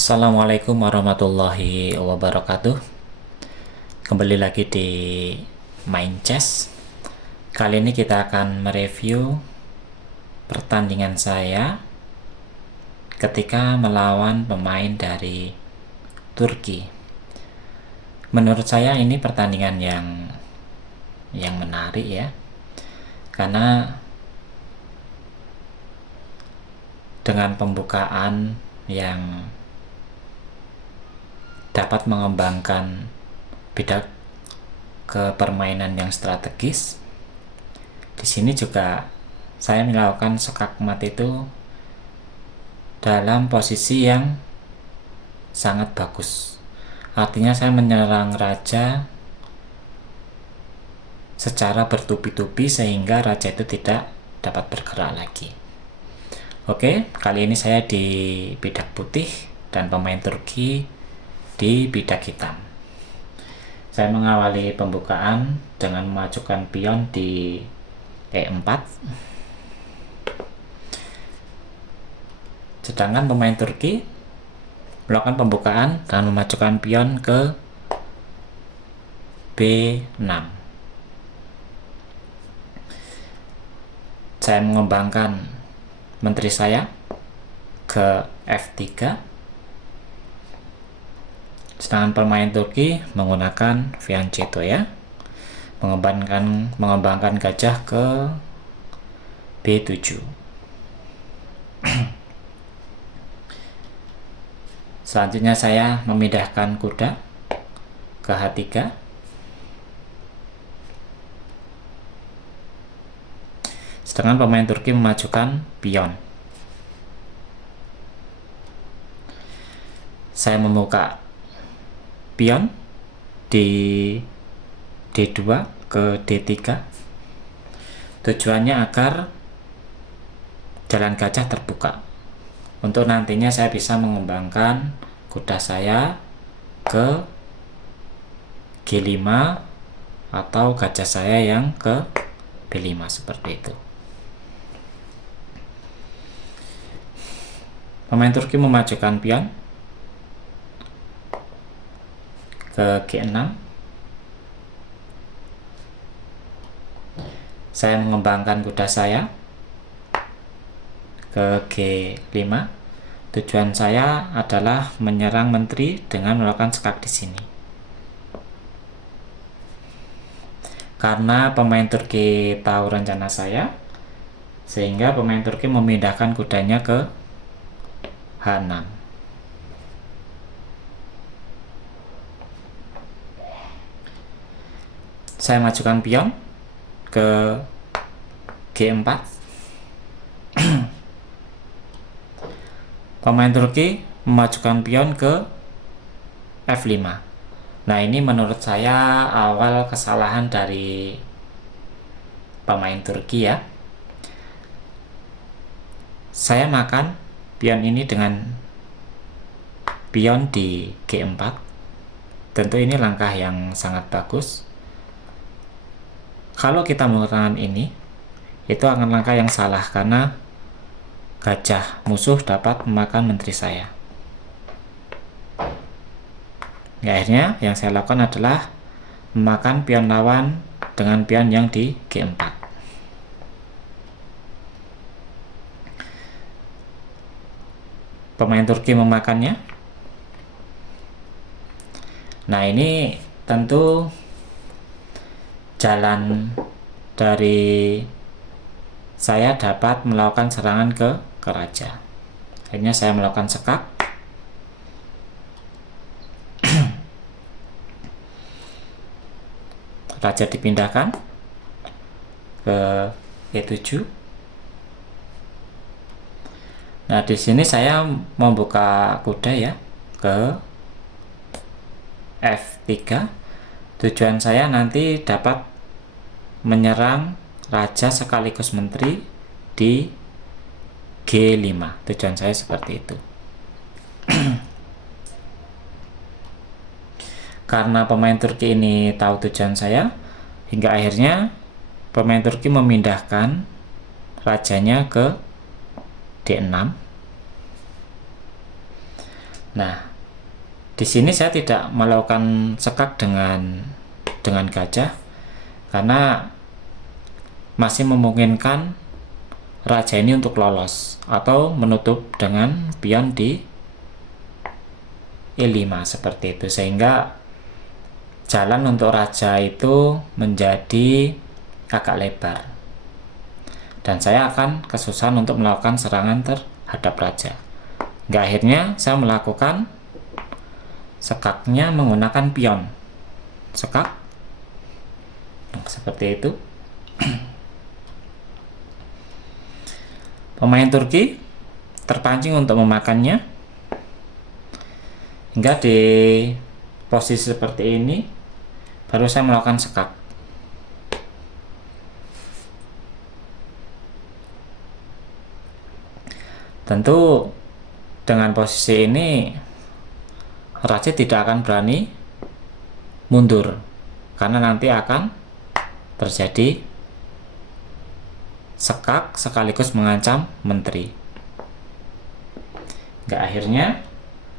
Assalamualaikum warahmatullahi wabarakatuh. Kembali lagi di Main Chess. Kali ini kita akan mereview pertandingan saya ketika melawan pemain dari Turki. Menurut saya ini pertandingan yang menarik ya, karena dengan pembukaan yang dapat mengembangkan bidang ke permainan yang strategis. Di sini juga saya melakukan skakmat itu dalam posisi yang sangat bagus. Artinya saya menyerang raja secara bertubi-tubi sehingga raja itu tidak dapat bergerak lagi. Oke, kali ini saya di bidak putih dan pemain Turki di bidak hitam. Saya mengawali pembukaan dengan memajukan pion di E4. Sedangkan pemain Turki melakukan pembukaan dan memajukan pion ke B6. Saya mengembangkan menteri saya ke F3. Sedangkan pemain Turki menggunakan fianchetto ya, mengembangkan gajah ke B7. Selanjutnya saya memindahkan kuda ke H3. Sedangkan pemain Turki memajukan pion. Saya membuka pion di D2 ke D3. Tujuannya agar jalan gajah terbuka, untuk nantinya saya bisa mengembangkan kuda saya ke G5 atau gajah saya yang ke B5 seperti itu. Pemain Turki memajukan pion ke G6. Saya mengembangkan kuda saya ke G5. Tujuan saya adalah menyerang menteri dengan melakukan skak di sini. Karena pemain Turki tahu rencana saya, sehingga pemain Turki memindahkan kudanya ke H6. Saya majukan pion ke G4. Pemain Turki memajukan pion ke F5. Nah, ini menurut saya awal kesalahan dari pemain Turki ya. Saya makan pion ini dengan pion di G4. Tentu ini langkah yang sangat bagus. Kalau kita menggunakan ini, itu akan langkah yang salah karena gajah musuh dapat memakan menteri saya. Ya, akhirnya yang saya lakukan adalah memakan pion lawan dengan pion yang di G4. Pemain Turki memakannya. Nah, ini tentu jalan dari saya dapat melakukan serangan ke raja. Akhirnya saya melakukan skak. Raja dipindahkan ke E7. Nah, di sini saya membuka kuda ya ke F3. Tujuan saya nanti dapat menyerang raja sekaligus menteri di G5. Tujuan saya seperti itu. Karena pemain Turki ini tahu tujuan saya, hingga akhirnya pemain Turki memindahkan rajanya ke D6. Nah, di sini saya tidak melakukan sekak dengan gajah karena masih memungkinkan raja ini untuk lolos atau menutup dengan pion di E5 seperti itu, sehingga jalan untuk raja itu menjadi agak lebar dan saya akan kesusahan untuk melakukan serangan terhadap raja. Hingga akhirnya saya melakukan sekaknya menggunakan pion sekak. Nah, seperti itu. Pemain Turki terpancing untuk memakannya, hingga di posisi seperti ini baru saya melakukan sekak. Tentu dengan posisi ini raja tidak akan berani mundur karena nanti akan terjadi sekak sekaligus mengancam menteri. Hingga akhirnya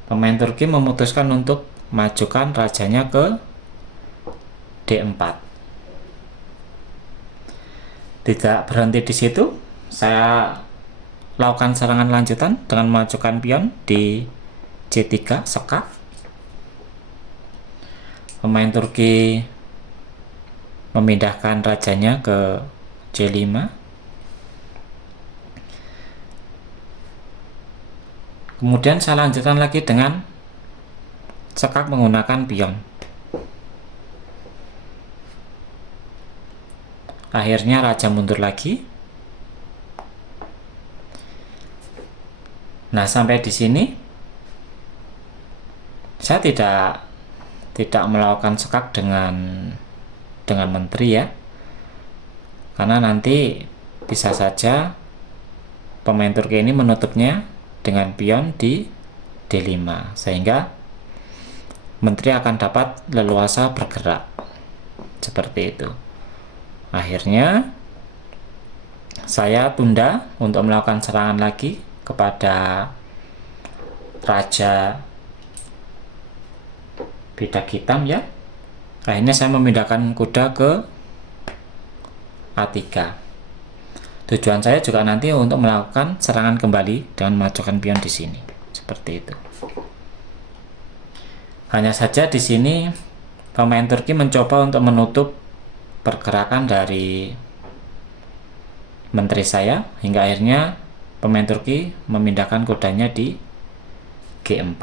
pemain Turki memutuskan untuk majukan rajanya ke D4. Tidak berhenti di situ, saya lakukan serangan lanjutan dengan memajukan pion di C3 sekak. Pemain Turki memindahkan rajanya ke C5. Kemudian saya lanjutkan lagi dengan sekak menggunakan pion. Akhirnya raja mundur lagi. Nah, sampai di sini saya tidak melakukan sekak dengan menteri ya. Karena nanti bisa saja pemain Turki ini menutupnya dengan pion di D5 sehingga menteri akan dapat leluasa bergerak seperti itu. Akhirnya saya tunda untuk melakukan serangan lagi kepada raja bidak hitam ya. Akhirnya saya memindahkan kuda ke A3. Tujuan saya juga nanti untuk melakukan serangan kembali dengan memajukan pion di sini. Seperti itu. Hanya saja di sini pemain Turki mencoba untuk menutup pergerakan dari menteri saya hingga akhirnya pemain Turki memindahkan kudanya di G4.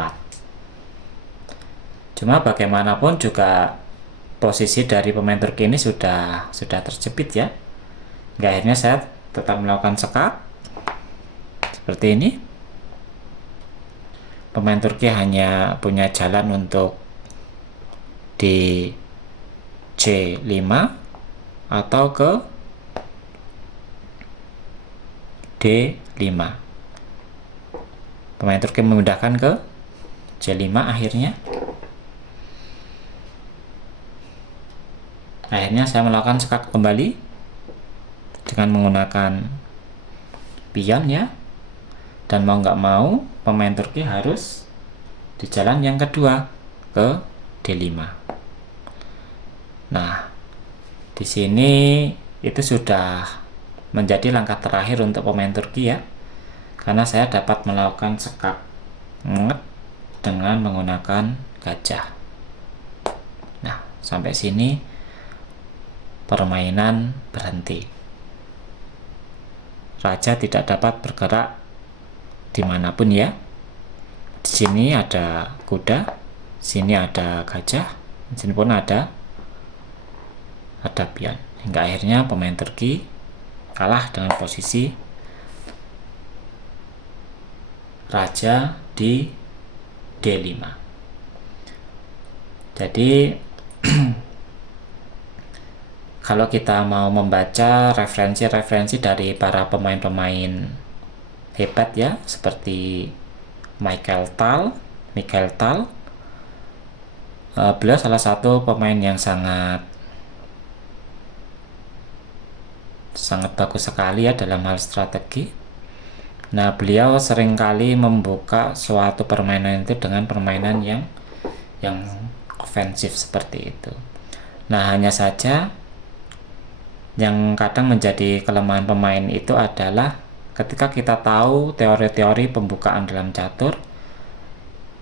Cuma bagaimanapun juga posisi dari pemain Turki ini sudah terjepit ya. Hingga akhirnya saya tetap melakukan sekak seperti ini. Pemain Turki hanya punya jalan untuk di C5 atau ke D5. Pemain Turki memindahkan ke C5 akhirnya. Akhirnya saya melakukan sekak kembali dengan menggunakan pion ya. Dan mau nggak mau pemain Turki harus di jalan yang kedua ke D5. Nah, di sini itu sudah menjadi langkah terakhir untuk pemain Turki ya. Karena saya dapat melakukan sekak dengan menggunakan gajah. Nah, sampai sini permainan berhenti. Raja tidak dapat bergerak dimanapun ya. Di sini ada kuda, sini ada gajah, di sini pun ada pion. Hingga akhirnya pemain Turki kalah dengan posisi raja di D5. Jadi kalau kita mau membaca referensi-referensi dari para pemain-pemain hebat ya, seperti Mikhail Tal, beliau salah satu pemain yang sangat bagus sekali ya dalam hal strategi. Nah, beliau seringkali membuka suatu permainan itu dengan permainan yang ofensif seperti itu. Nah, hanya saja yang kadang menjadi kelemahan pemain itu adalah ketika kita tahu teori-teori pembukaan dalam catur,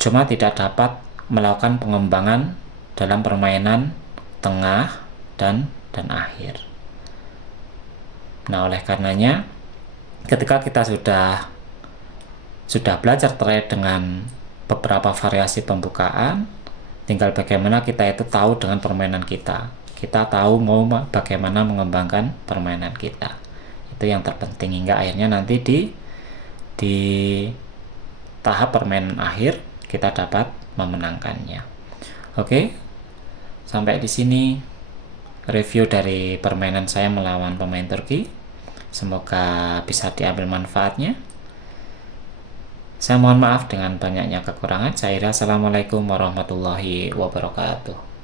cuma tidak dapat melakukan pengembangan dalam permainan tengah dan akhir. Nah, oleh karenanya ketika kita sudah belajar terkait dengan beberapa variasi pembukaan, tinggal bagaimana kita itu tahu dengan permainan kita. Kita tahu mau bagaimana mengembangkan permainan kita. Itu yang terpenting hingga akhirnya nanti di tahap permainan akhir kita dapat memenangkannya. Oke. Sampai di sini review dari permainan saya melawan pemain Turki. Semoga bisa diambil manfaatnya. Saya mohon maaf dengan banyaknya kekurangan. Saya Assalamualaikum warahmatullahi wabarakatuh.